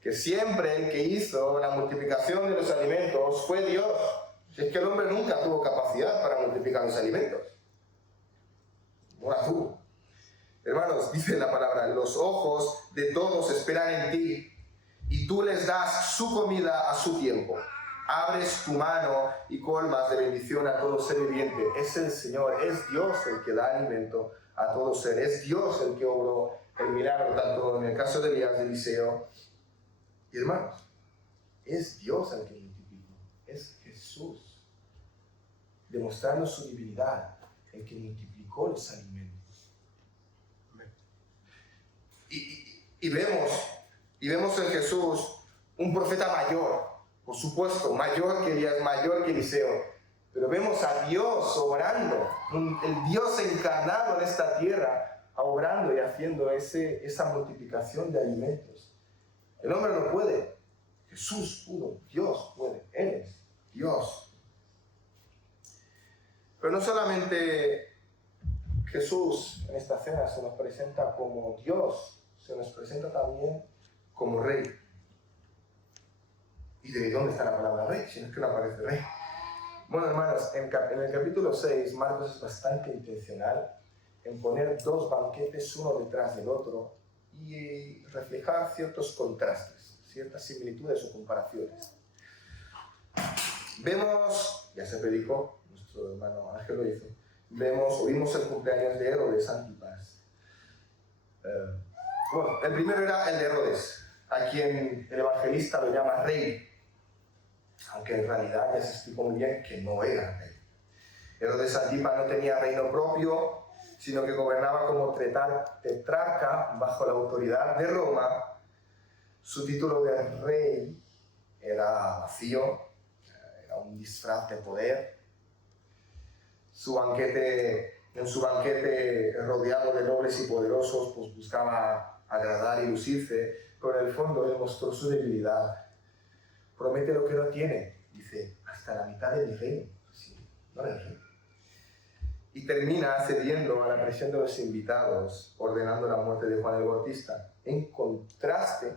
que siempre el que hizo la multiplicación de los alimentos fue Dios. Si es que el hombre nunca tuvo capacidad para multiplicar los alimentos. No la tuvo. Hermanos, dice la palabra: los ojos de todos esperan en ti, y tú les das su comida a su tiempo. Abres tu mano y colmas de bendición a todo ser viviente. Es el Señor, es Dios el que da alimento a todo ser. Es Dios el que obró el milagro, tanto en el caso de Elías, de Eliseo. Y hermanos, es Dios el que multiplicó. Es Jesús, demostrando su divinidad, el que multiplicó los alimentos. Y vemos en Jesús un profeta mayor, por supuesto, mayor que Elías, mayor que Eliseo, pero vemos a Dios obrando, el Dios encarnado en esta tierra, obrando y haciendo esa multiplicación de alimentos. El hombre no puede, Jesús pudo, Dios puede, Él es Dios. Pero no solamente Jesús en esta cena se nos presenta como Dios, se nos presenta también como Rey. ¿Y de dónde está la palabra Rey? Si no es que no aparece Rey. Bueno, hermanos, en el capítulo 6, Marcos es bastante intencional en poner 2 banquetes uno detrás del otro y reflejar ciertos contrastes, ciertas similitudes o comparaciones. Vemos, ya se predicó, nuestro hermano Ángel lo hizo, oímos el cumpleaños de Herodes Antipas. Bueno, el primero era el de Herodes, a quien el evangelista lo llama rey, aunque en realidad ya se explicó muy bien que no era rey. Herodes Antipas no tenía reino propio, sino que gobernaba como tetrarca bajo la autoridad de Roma. Su título de rey era vacío, era un disfraz de poder. En su banquete rodeado de nobles y poderosos, pues buscaba agradar y lucirse, pero en el fondo él mostró su debilidad. Promete lo que no tiene, dice, hasta la mitad de mi reino. Sí, no era rey. y termina cediendo a la presión de los invitados, ordenando la muerte de Juan el Bautista. En contraste,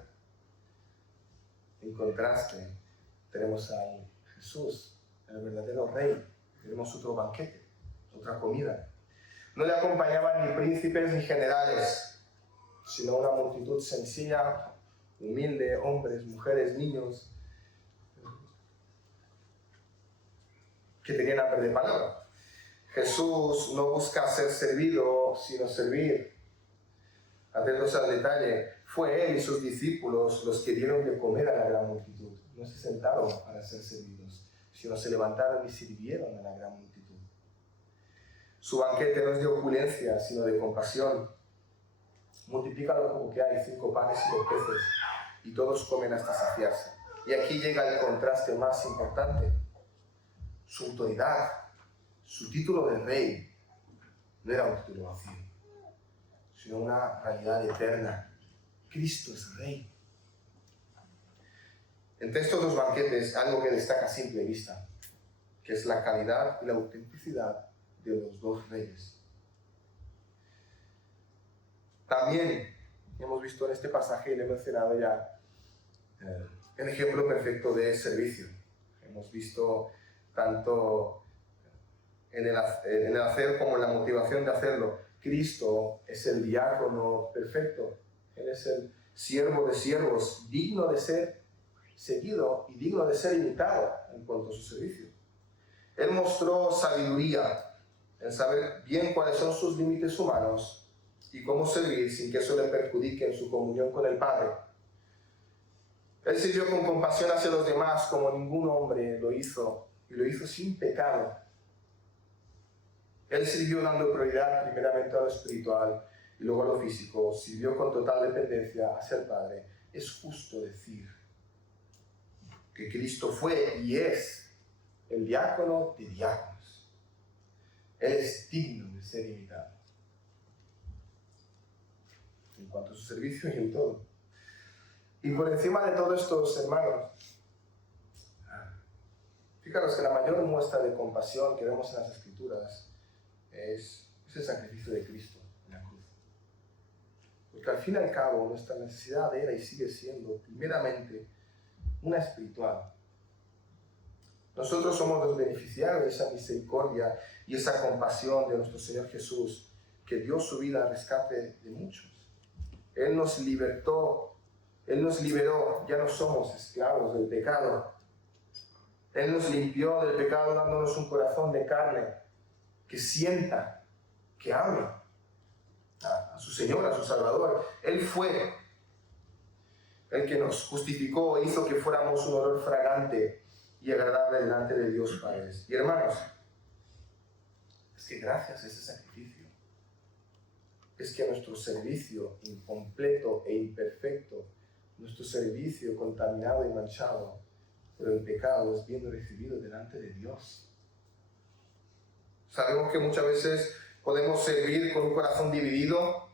tenemos a Jesús, el verdadero rey. Tenemos otro banquete, otra comida. No le acompañaban ni príncipes ni generales, sino una multitud sencilla, humilde, hombres, mujeres, niños, que tenían hambre de palabra. Jesús no busca ser servido, sino servir. Atentos al detalle, fue Él y sus discípulos los que dieron de comer a la gran multitud. No se sentaron para ser servidos, sino se levantaron y sirvieron a la gran multitud. Su banquete no es de opulencia, sino de compasión. Multiplica lo poco que hay, 5 panes y 2 peces, y todos comen hasta saciarse. Y aquí llega el contraste más importante. Su autoridad, su título de rey, no era un título vacío, sino una realidad eterna. Cristo es rey. Entre estos dos banquetes, algo que destaca a simple vista, que es la calidad y la autenticidad de los dos reyes. También hemos visto en este pasaje, y le he mencionado ya, el ejemplo perfecto de servicio. Hemos visto tanto en el hacer como en la motivación de hacerlo. Cristo es el diácono perfecto. Él es el siervo de siervos, digno de ser seguido y digno de ser imitado en cuanto a su servicio. Él mostró sabiduría en saber bien cuáles son sus límites humanos y cómo servir sin que eso le perjudique en su comunión con el Padre. Él sirvió con compasión hacia los demás como ningún hombre lo hizo, y lo hizo sin pecado. Él sirvió dando prioridad primeramente a lo espiritual y luego a lo físico. Sirvió con total dependencia hacia el Padre. Es justo decir que Cristo fue y es el diácono de diáconos. Él es digno de ser imitado en cuanto a su servicio y en todo. Y por encima de todos estos, hermanos, fijaros que la mayor muestra de compasión que vemos en las Escrituras es el sacrificio de Cristo en la cruz. Porque al fin y al cabo nuestra necesidad era y sigue siendo primeramente una espiritual. Nosotros somos los beneficiarios de esa misericordia y esa compasión de nuestro Señor Jesús, que dio su vida al rescate de muchos. Él nos libertó, Él nos liberó, ya no somos esclavos del pecado. Él nos limpió del pecado dándonos un corazón de carne que sienta, que ame a su Señor, a su Salvador. Él fue el que nos justificó e hizo que fuéramos un olor fragante y agradable delante de Dios Padre. Y hermanos, es que gracias a ese sacrificio, es que nuestro servicio incompleto e imperfecto, nuestro servicio contaminado y manchado por el pecado, es bien recibido delante de Dios. Sabemos que muchas veces podemos servir con un corazón dividido,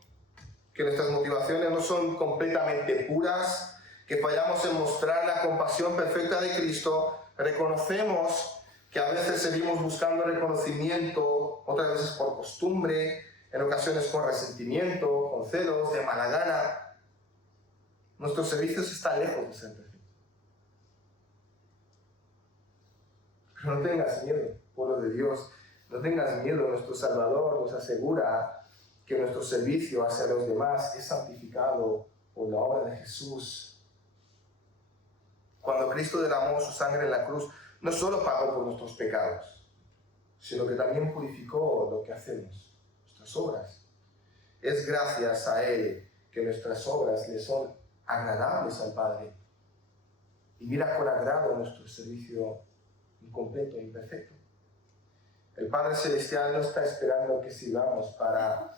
que nuestras motivaciones no son completamente puras, que fallamos en mostrar la compasión perfecta de Cristo. Reconocemos que a veces seguimos buscando reconocimiento, otras veces por costumbre, en ocasiones con resentimiento, con celos, de mala gana. Nuestros servicios están lejos de ser perfectos. Pero no tengas miedo, pueblo de Dios. No tengas miedo, nuestro Salvador nos asegura que nuestro servicio hacia los demás es santificado por la obra de Jesús. Cuando Cristo derramó su sangre en la cruz, no solo pagó por nuestros pecados, sino que también purificó lo que hacemos, nuestras obras. Es gracias a Él que nuestras obras le son agradables al Padre. Y mira con agrado nuestro servicio incompleto e imperfecto. El Padre Celestial no está esperando que sirvamos para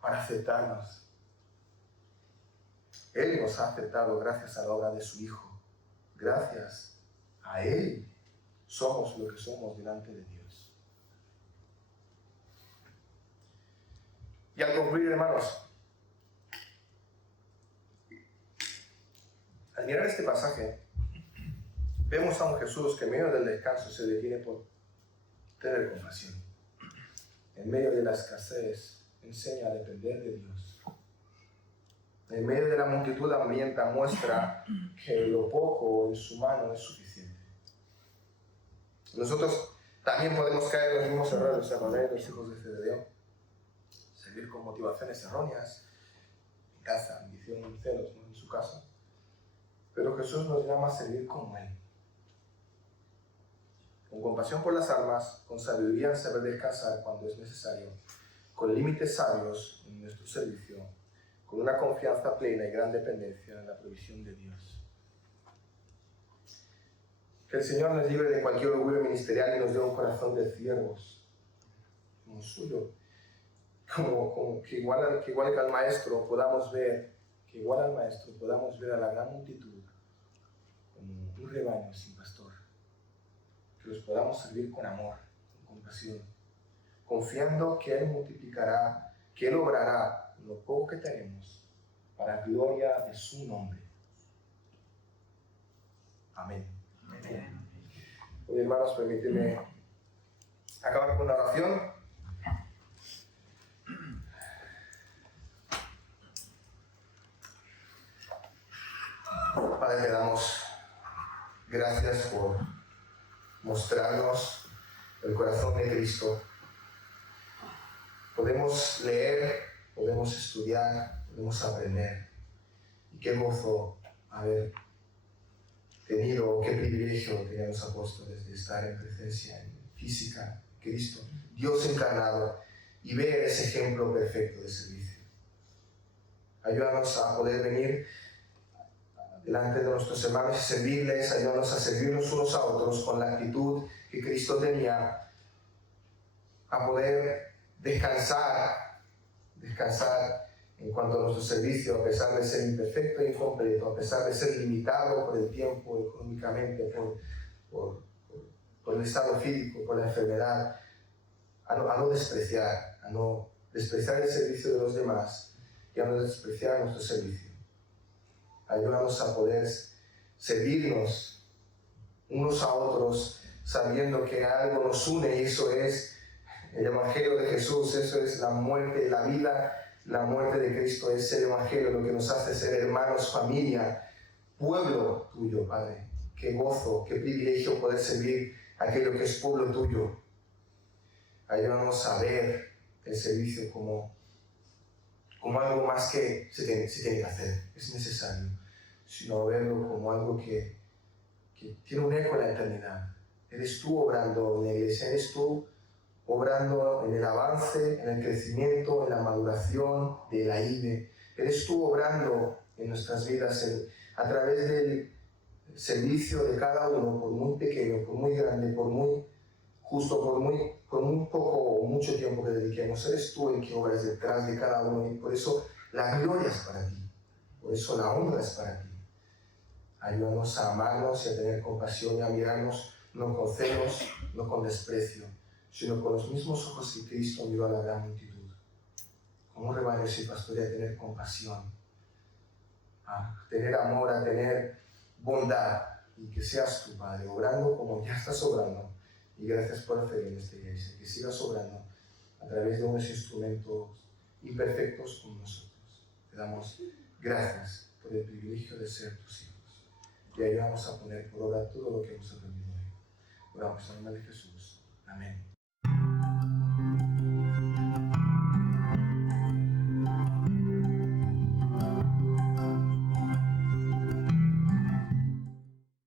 aceptarnos. Él nos ha aceptado gracias a la obra de su Hijo. Gracias a Él somos lo que somos delante de Dios. Y al concluir, hermanos, al mirar este pasaje, vemos a un Jesús que en medio del descanso se detiene por tener compasión. En medio de la escasez, enseña a depender de Dios. En medio de la multitud hambrienta, muestra que lo poco en su mano es suficiente. Nosotros también podemos caer en los mismos errores de los hijos de Zebedeo. Servir con motivaciones erróneas, en casa, ambición, celos, ¿no? En su casa. Pero Jesús nos llama a servir como Él. Con compasión por las almas, con sabiduría en saber descansar cuando es necesario, con límites sabios en nuestro servicio, con una confianza plena y gran dependencia en la provisión de Dios. Que el Señor nos libre de cualquier orgullo ministerial y nos dé un corazón de siervos, como suyo, que igual que al Maestro podamos ver, a la gran multitud como un rebaño sin pastor, que los podamos servir con amor, con compasión, confiando que Él multiplicará, que Él obrará lo poco que tenemos para gloria de su nombre. Amén. Amén. Hoy, hermanos, permíteme acabar con una oración. Padre, te damos gracias por mostrarnos el corazón de Cristo. Podemos leer, podemos estudiar, podemos aprender. Y qué gozo haber tenido, qué privilegio teníamos apóstoles de estar en presencia física de Cristo, Dios encarnado, y ver ese ejemplo perfecto de servicio. Ayúdanos a poder venir delante de nuestros hermanos y servirles, ayúdanos a servirnos unos a otros con la actitud que Cristo tenía, a poder descansar en cuanto a nuestro servicio, a pesar de ser imperfecto e incompleto, a pesar de ser limitado por el tiempo, económicamente, por el estado físico, por la enfermedad, a no despreciar el servicio de los demás y a no despreciar nuestro servicio. Ayúdanos a poder servirnos unos a otros, sabiendo que algo nos une, y eso es el Evangelio de Jesús, eso es la muerte, la vida, la muerte de Cristo, es el Evangelio lo que nos hace ser hermanos, familia, pueblo tuyo, Padre. Qué gozo, qué privilegio poder servir a aquello que es pueblo tuyo. Ayúdanos a ver el servicio como algo más que se tiene que hacer, es necesario, sino verlo como algo que tiene un eco en la eternidad. Eres tú obrando en la iglesia, eres tú obrando en el avance, en el crecimiento, en la maduración de la IBE. Eres tú obrando en nuestras vidas a través del servicio de cada uno, por muy pequeño, por muy grande, por muy justo, por muy poco o mucho tiempo que dediquemos. Eres tú el que obras detrás de cada uno, y por eso la gloria es para ti, por eso la honra es para ti. Ayúdanos a amarnos y a tener compasión y a mirarnos no con celos, no con desprecio, sino con los mismos ojos que Cristo miró a la gran multitud. Como un rebaño sin pastorea, a tener compasión, a tener amor, a tener bondad, y que seas tu Padre, obrando como ya estás obrando. Y gracias por hacer en esta iglesia, que sigas obrando a través de unos instrumentos imperfectos como nosotros. Te damos gracias por el privilegio de ser tus hijos. Y ayúdanos a poner por obra todo lo que hemos aprendido hoy. Oramos en el nombre de Jesús. Amén.